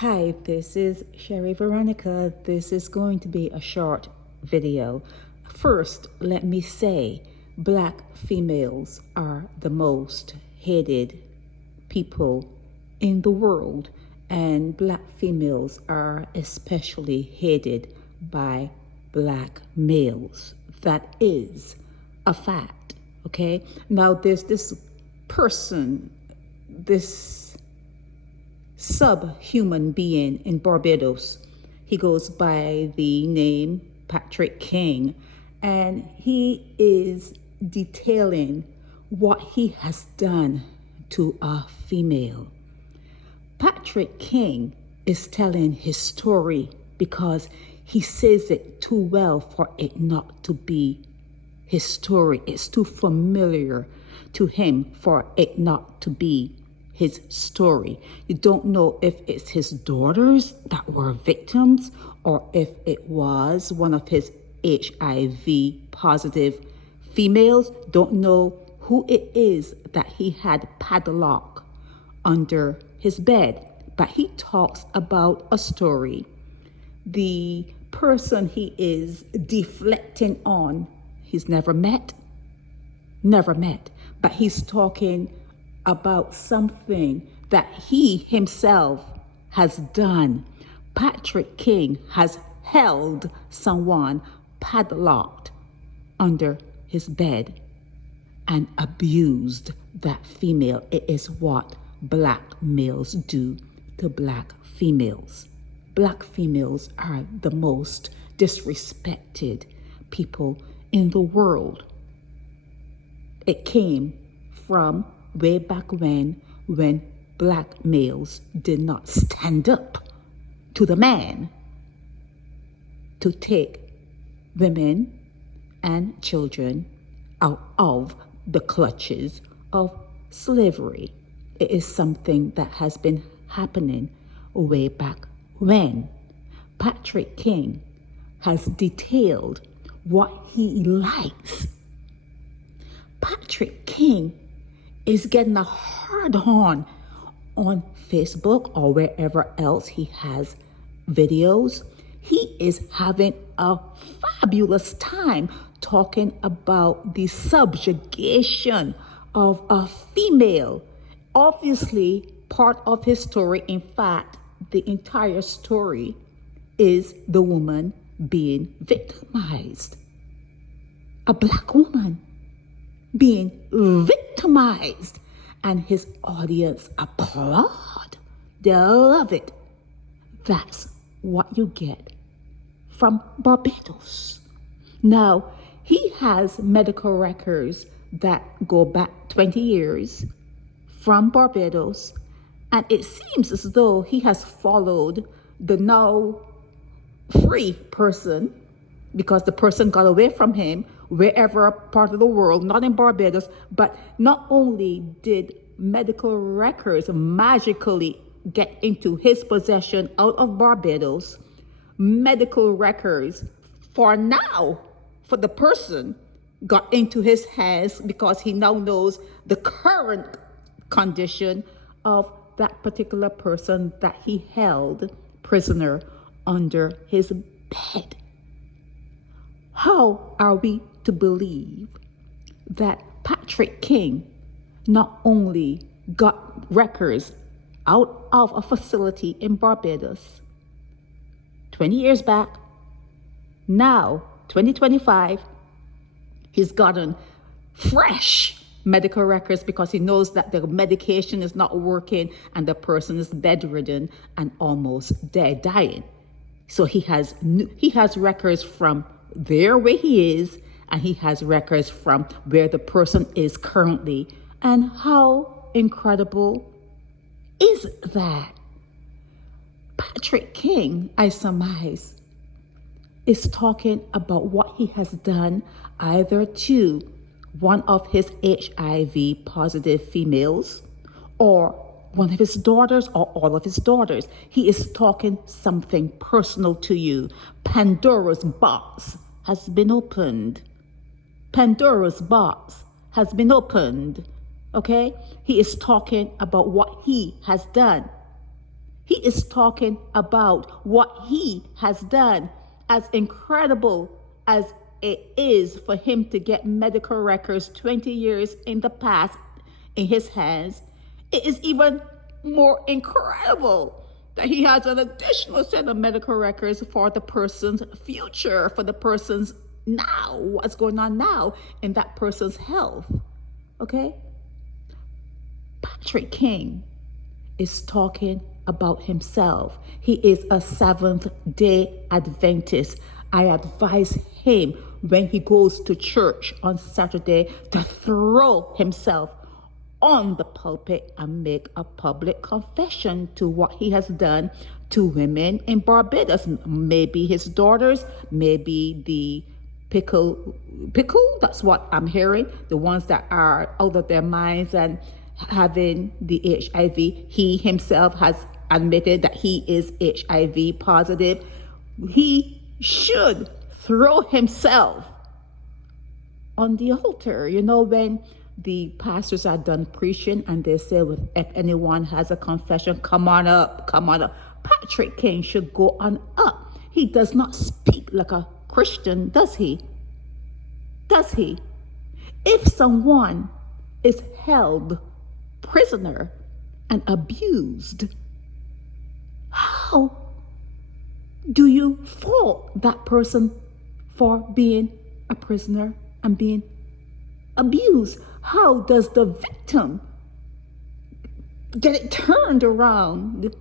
Hi, this is Sherry Veronica. This is going to be a short video. First, let me say Black females are the most hated people in the world, and Black females are especially hated by Black males. That is a fact, okay? Now, there's this person, this subhuman being in Barbados. He goes by the name Patrick King, and he is detailing what he has done to a female. Patrick King is telling his story because he says it too well for it not to be his story. It's too familiar to him for it not to be his story. You don't know if it's his daughters that were victims or if it was one of his HIV positive females. Don't know who it is that he had padlocked under his bed. But he talks about a story. The person he is deflecting on, he's never met, but he's talking about something that he himself has done. Patrick King has held someone padlocked under his bed and abused that female. It is what Black males do to Black females. Black females are the most disrespected people in the world. It came from way back when Black males did not stand up to the man to take women and children out of the clutches of slavery. It is something that has been happening way back when. Patrick King has detailed what he likes. Patrick King is getting a hard on Facebook or wherever else he has videos. He is having a fabulous time talking about the subjugation of a female. Obviously, part of his story, in fact, the entire story is the woman being victimized. A Black woman being victimized, and his audience applaud. They love it. That's what you get from Barbados. Now, he has medical records that go back 20 years from Barbados, and it seems as though he has followed the now free person, because the person got away from him wherever part of the world, not in Barbados. But not only did medical records magically get into his possession out of Barbados, medical records for the person got into his hands because he now knows the current condition of that particular person that he held prisoner under his bed. How are we to believe that Patrick King not only got records out of a facility in Barbados 20 years back, now 2025, he's gotten fresh medical records because he knows that the medication is not working and the person is bedridden and almost dead, dying. So he has records from there where he is, and he has records from where the person is currently. And how incredible is that? Patrick King, I surmise, is talking about what he has done either to one of his HIV positive females or one of his daughters or all of his daughters. He is talking something personal to you. Pandora's box has been opened. Pandora's box has been opened. Okay? He is talking about what he has done. He is talking about what he has done, as incredible as it is for him to get medical records 20 years in the past in his hands. It is even more incredible that he has an additional set of medical records for the person's future, for the person's now, what's going on now in that person's health. Okay? Patrick King is talking about himself. He is a Seventh-day Adventist. I advise him when he goes to church on Saturday to throw himself on the pulpit and make a public confession to what he has done to women in Barbados. Maybe his daughters, maybe the pickle, that's what I'm hearing, the ones that are out of their minds and having the HIV. He himself has admitted that he is HIV positive. He should throw himself on the altar. You know, when the pastors are done preaching and they say, if anyone has a confession, come on up, come on up. Patrick King should go on up. He does not speak like a Christian, does he? Does he? If someone is held prisoner and abused, how do you fault that person for being a prisoner and being abused? How does the victim get it turned around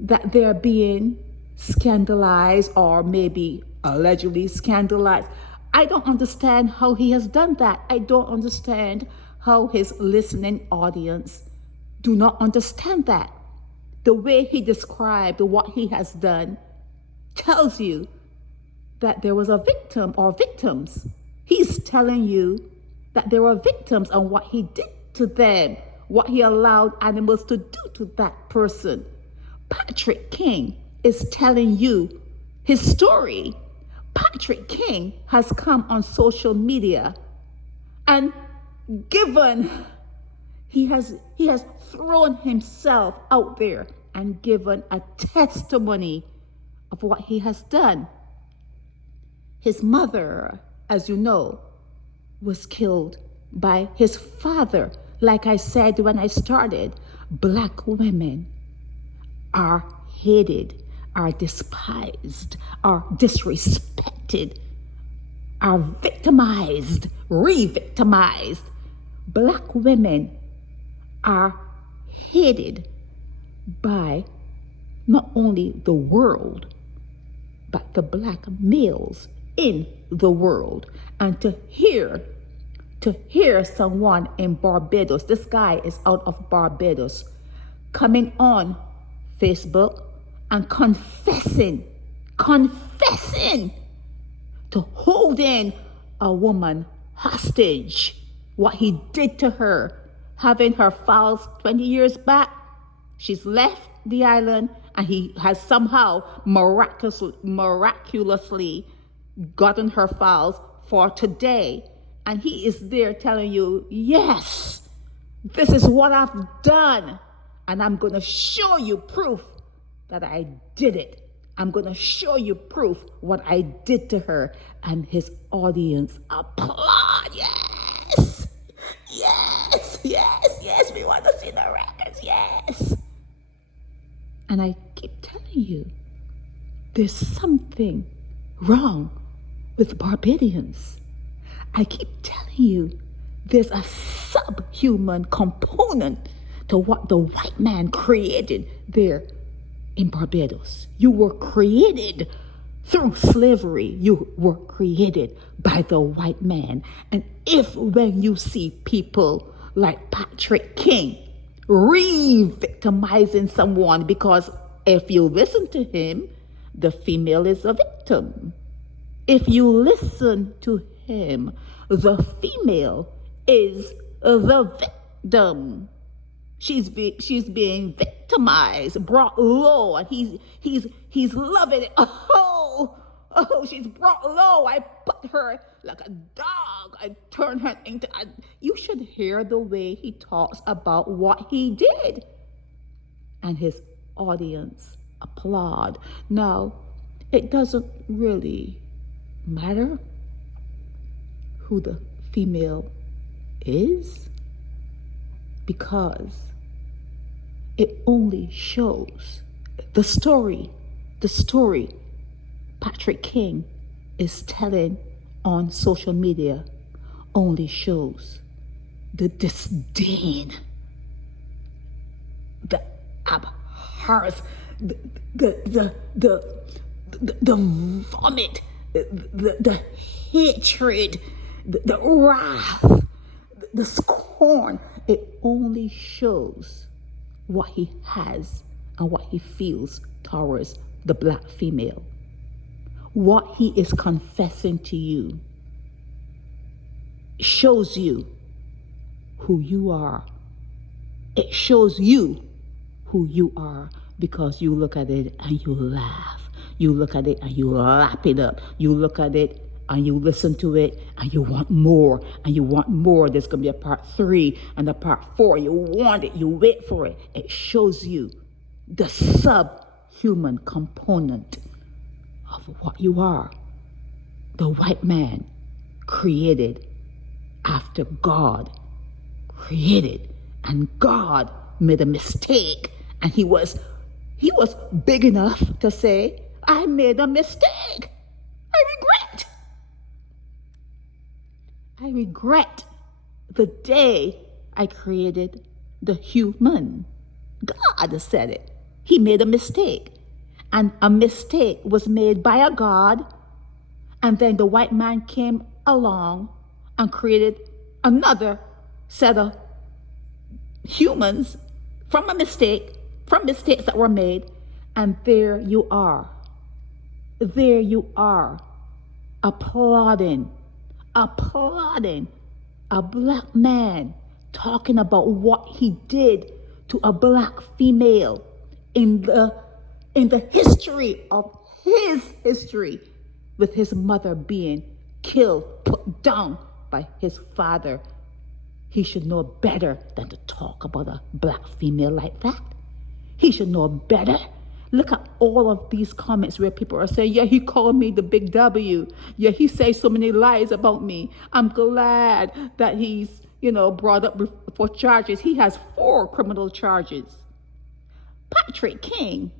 that they're being scandalized or maybe allegedly scandalized? I don't understand how he has done that. I don't understand how his listening audience do not understand that. The way he described what he has done tells you that there was a victim or victims. He's telling you that there were victims and what he did to them, what he allowed animals to do to that person. Patrick King is telling you his story. Patrick King has come on social media and he has thrown himself out there and given a testimony of what he has done. His mother, as you know, was killed by his father. Like I said when I started, Black women are hated, are despised, are disrespected, are victimized, re-victimized. Black women are hated by not only the world, but the black males in the world. And to hear someone in Barbados, this guy is out of Barbados, coming on Facebook and confessing to holding a woman hostage, what he did to her, having her files 20 years back. She's left the island and he has somehow miraculously gotten her files for today. And he is there telling you, yes, this is what I've done. And I'm going to show you proof that I did it. I'm going to show you proof what I did to her. And his audience applaud. Yes, yes, yes, yes. We want to see the records. Yes. And I keep telling you, there's something wrong with Barbadians. I keep telling you, there's a subhuman component to what the white man created there in Barbados. You were created through slavery. You were created by the white man. And if when you see people like Patrick King re-victimizing someone, because if you listen to him, the female is a victim. If you listen to him, the female is the victim. She's being victimized, brought low, and he's loving it. Oh, she's brought low. I put her like a dog. I turned her into. You should hear the way he talks about what he did, and his audience applaud. Now, it doesn't really matter who the female is, because it only shows the story Patrick King is telling on social media only shows the disdain, the abhorrence, the vomit, the hatred, the wrath, the scorn. It only shows what he has and what he feels towards the black female. What he is confessing to you shows you who you are. It shows you who you are, because you look at it and you laugh. You look at it and you lap it up. You look at it and you listen to it and you want more and you want more. There's going to be a part 3 and a part 4. You want it. You wait for it. It shows you the subhuman component of what you are. The white man created after God created, and God made a mistake, and he was big enough to say, I made a mistake. I regret the day I created the human. God said it. He made a mistake. And a mistake was made by a God. And then the white man came along and created another set of humans from mistakes that were made. And there you are, applauding a black man talking about what he did to a black female in the history of his history, with his mother being killed, put down by his father. He should know better than to talk about a black female like that. He should know better. Look at all of these comments where people are saying, yeah, he called me the big W. Yeah, he says so many lies about me. I'm glad that he's, brought up for charges. He has 4 criminal charges. Patrick King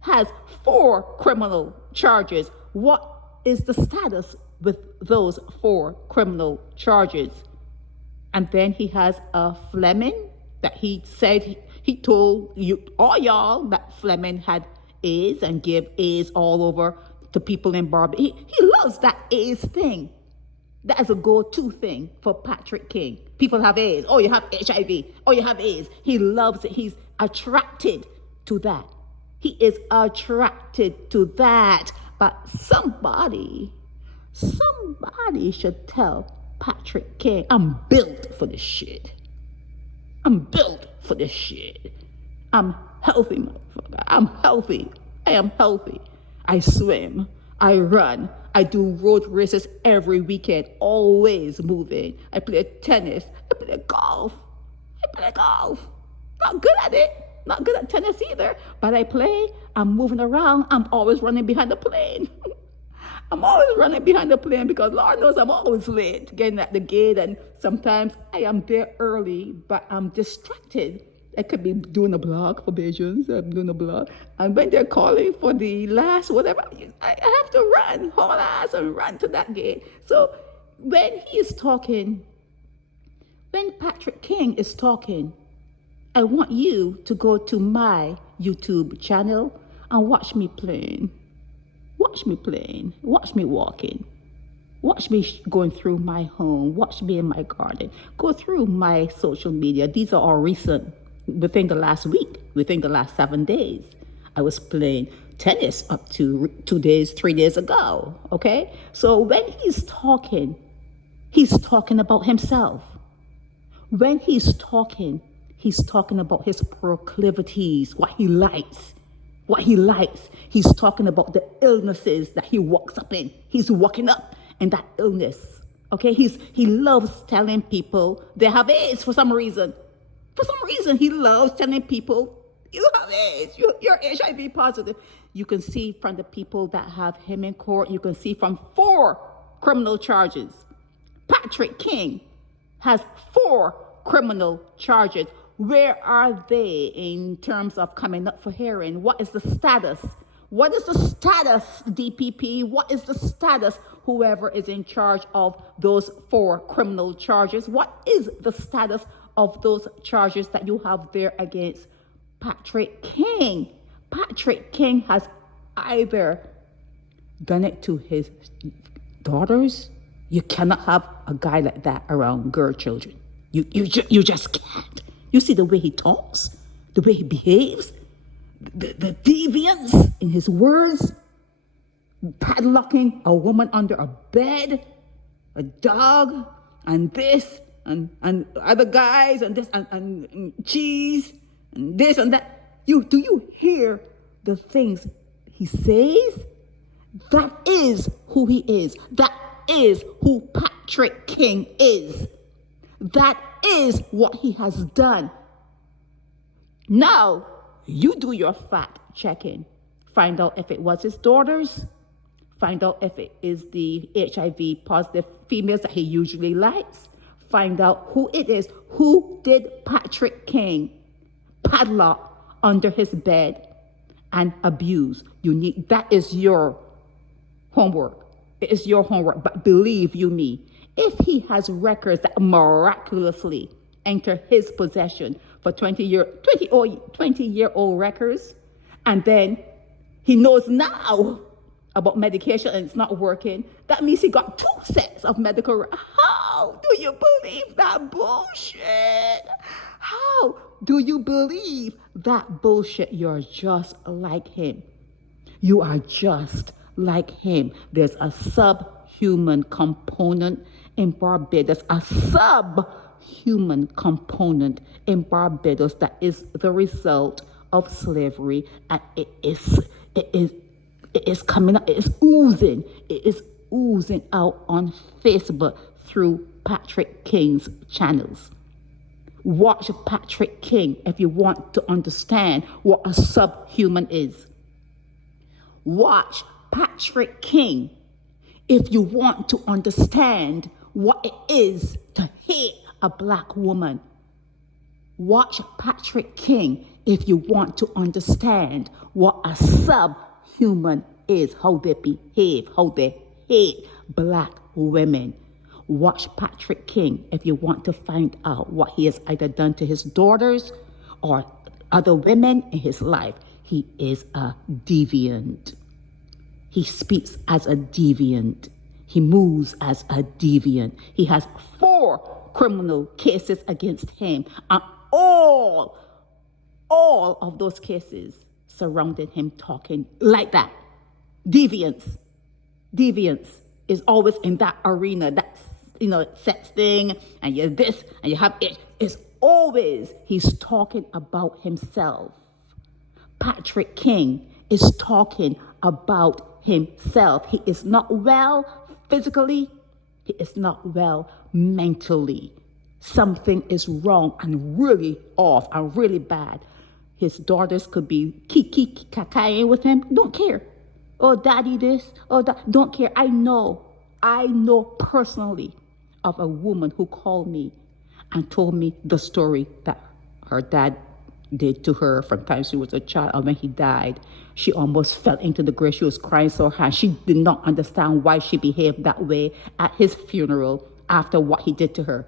has 4 criminal charges. What is the status with those 4 criminal charges? And then he has a Fleming that he said, he told you, all y'all, that Fleming had AIDS and give AIDS all over to people in Barbados. He loves that AIDS thing. That is a go-to thing for Patrick King. People have AIDS. Oh, you have HIV. Oh, you have AIDS. He loves it. He's attracted to that. He is attracted to that. But somebody should tell Patrick King, I'm built for this shit. I'm built for this shit. I'm healthy, motherfucker. I'm healthy. I am healthy. I swim. I run. I do road races every weekend, always moving. I play tennis. I play golf. Not good at it. Not good at tennis either. But I play. I'm moving around. I'm always running behind the plane. I'm always running behind the plane because Lord knows I'm always late getting at the gate, and sometimes I am there early, but I'm distracted. I could be doing a blog for Bajans. I'm doing a blog. And when they're calling for the last whatever, I have to run, haul ass and run to that gate. So when he is talking, when Patrick King is talking, I want you to go to my YouTube channel and watch me playing. Watch me playing. Watch me walking. Watch me going through my home. Watch me in my garden. Go through my social media. These are all recent. Within the last week, within the last 7 days, I was playing tennis up to 2 days, 3 days ago. Okay? So when he's talking about himself. When he's talking about his proclivities, what he likes. He's talking about the illnesses that he walks up in. He's walking up in that illness. Okay? He loves telling people they have AIDS for some reason. For some reason, he loves telling people You have AIDS. You're HIV positive. You can see from the people that have him in court, you can see from 4 criminal charges. Patrick King has 4 criminal charges. Where are they in terms of coming up for hearing? What is the status? What is the status, DPP? What is the status, whoever is in charge of those 4 criminal charges? What is the status of those charges that you have there against Patrick King? Patrick King has either done it to his daughters. You cannot have a guy like that around girl children. You just can't. You see the way he talks, the way he behaves, the deviance in his words, padlocking a woman under a bed, a dog, and this, and other guys, and this, and cheese, and this and that. Do you hear the things he says? That is who he is. That is who Patrick King is. That is what he has done. Now, you do your fact checking. Find out if it was his daughters. Find out if it is the HIV positive females that he usually likes. Find out who it is. Who did Patrick King padlock under his bed and abuse? That is your homework. It is your homework. But believe you me, if he has records that miraculously enter his possession for 20-year-old records, and then he knows now about medication and it's not working, that means he got 2 sets of medical. How do you believe that bullshit? How do you believe that bullshit? You're just like him. You are just like him. There's a subhuman component in Barbados, a subhuman component in Barbados that is the result of slavery, and it is coming up. It is oozing out on Facebook through Patrick King's channels. Watch Patrick King if you want to understand what a subhuman is. Watch Patrick King if you want to understand what it is to hate a black woman. Watch Patrick King if you want to understand what a subhuman is, how they behave, how they hate black women. Watch Patrick King if you want to find out what he has either done to his daughters or other women in his life. He is a deviant. He speaks as a deviant. He moves as a deviant. He has 4 criminal cases against him, and all of those cases surrounded him talking like that. Deviance is always in that arena. That's, sex thing, and you're this, and you have it. It's always he's talking about himself. Patrick King is talking about himself. He is not well physically. He is not well mentally. Something is wrong and really off and really bad. His daughters could be kiki-kakaing with him. Don't care. Oh, daddy this. Oh, that. Don't care. I know personally of a woman who called me and told me the story that her dad did to her from the time she was a child, and when he died, she almost fell into the grave. She was crying so hard. She did not understand why she behaved that way at his funeral after what he did to her.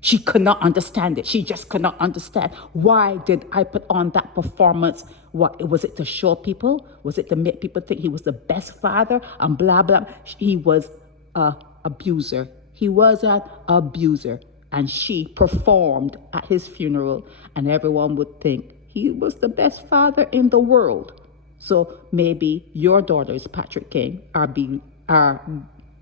She could not understand it. She just could not understand. Why did I put on that performance? What was it, to show people? Was it to make people think he was the best father? And blah, blah. He was an abuser. He was an abuser. And she performed at his funeral, and everyone would think he was the best father in the world. So maybe your daughters, Patrick King, are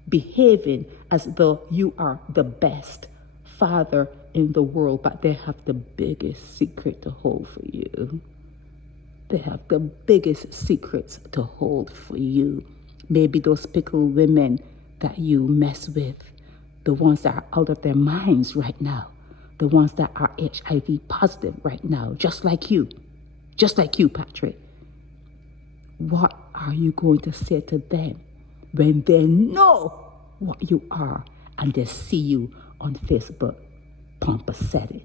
behaving as though you are the best father in the world, but they have the biggest secret to hold for you. They have the biggest secrets to hold for you. Maybe those pickle women that you mess with, the ones that are out of their minds right now, the ones that are HIV positive right now, just like you. just like you, Patrick. What are you going to say to them when they know what you are and they see you on Facebook pomposetting,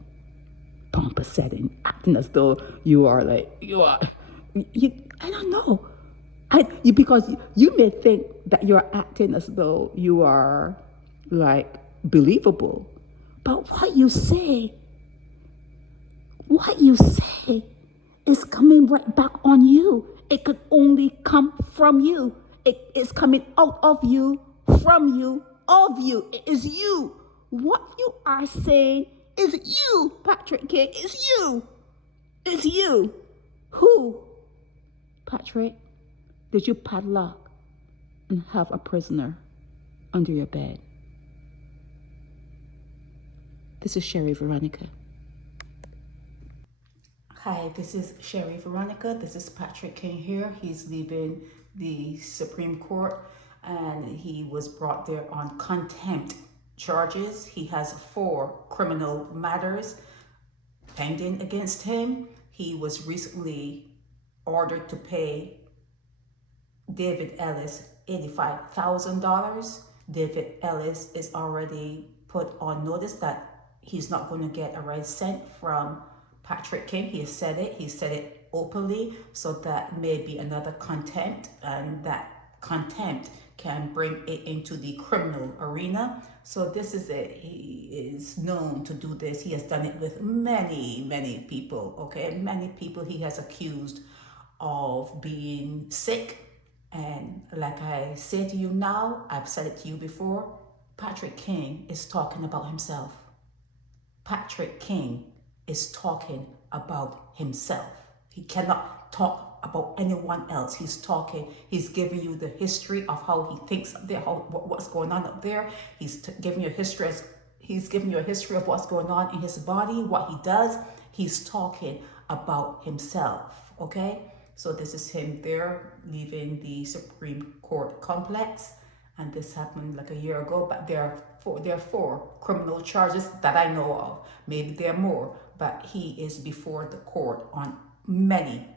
acting as though you are I don't know. Because you may think that you're acting as though you are like believable, but what you say is coming right back on you. It could only come from you. It is coming out of you, from you, of you. It is you. What you are saying is you, Patrick King. It's you. It's you. Who, Patrick, did you padlock and have a prisoner under your bed? This is Sherry Veronica. Hi, this is Sherry Veronica. This is Patrick King here. He's leaving the Supreme Court and he was brought there on contempt charges. He has 4 criminal matters pending against him. He was recently ordered to pay David Ellis $85,000. David Ellis is already put on notice that he's not going to get a red cent from Patrick King. He said it openly, so that may be another contempt, and that contempt can bring it into the criminal arena. So this is it. He is known to do this. He has done it with many people, okay? Many people he has accused of being sick. And like I say to you now, I've said it to you before, Patrick King is talking about himself. Patrick King is talking about himself. He cannot talk about anyone else. He's giving you the history of how he thinks up there, what's going on up there. He's giving you a history of what's going on in his body, what he does. He's talking about himself, okay? So this is him there leaving the Supreme Court complex. And this happened like a year ago, but there are 4 criminal charges that I know of. Maybe there are more, but he is before the court on many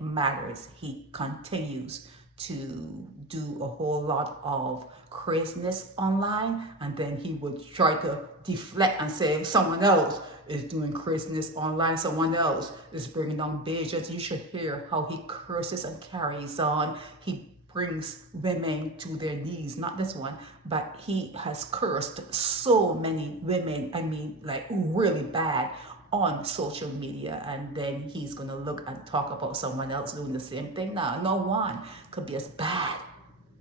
matters. He continues to do a whole lot of craziness online, and then he would try to deflect and say someone else is doing craziness online, someone else is bringing on Bejans. You should hear how he curses and carries on. He brings women to their knees, not this one, but he has cursed so many women, I mean, like really bad on social media, and then he's gonna look and talk about someone else doing the same thing. Now, no one could be as bad,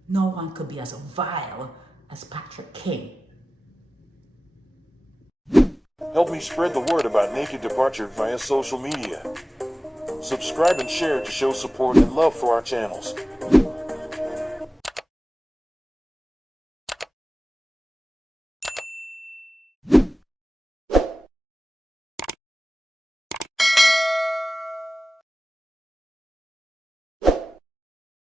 no one could be as vile as Patrick King. Help me spread the word about Naked Departure via social media. Subscribe and share to show support and love for our channels.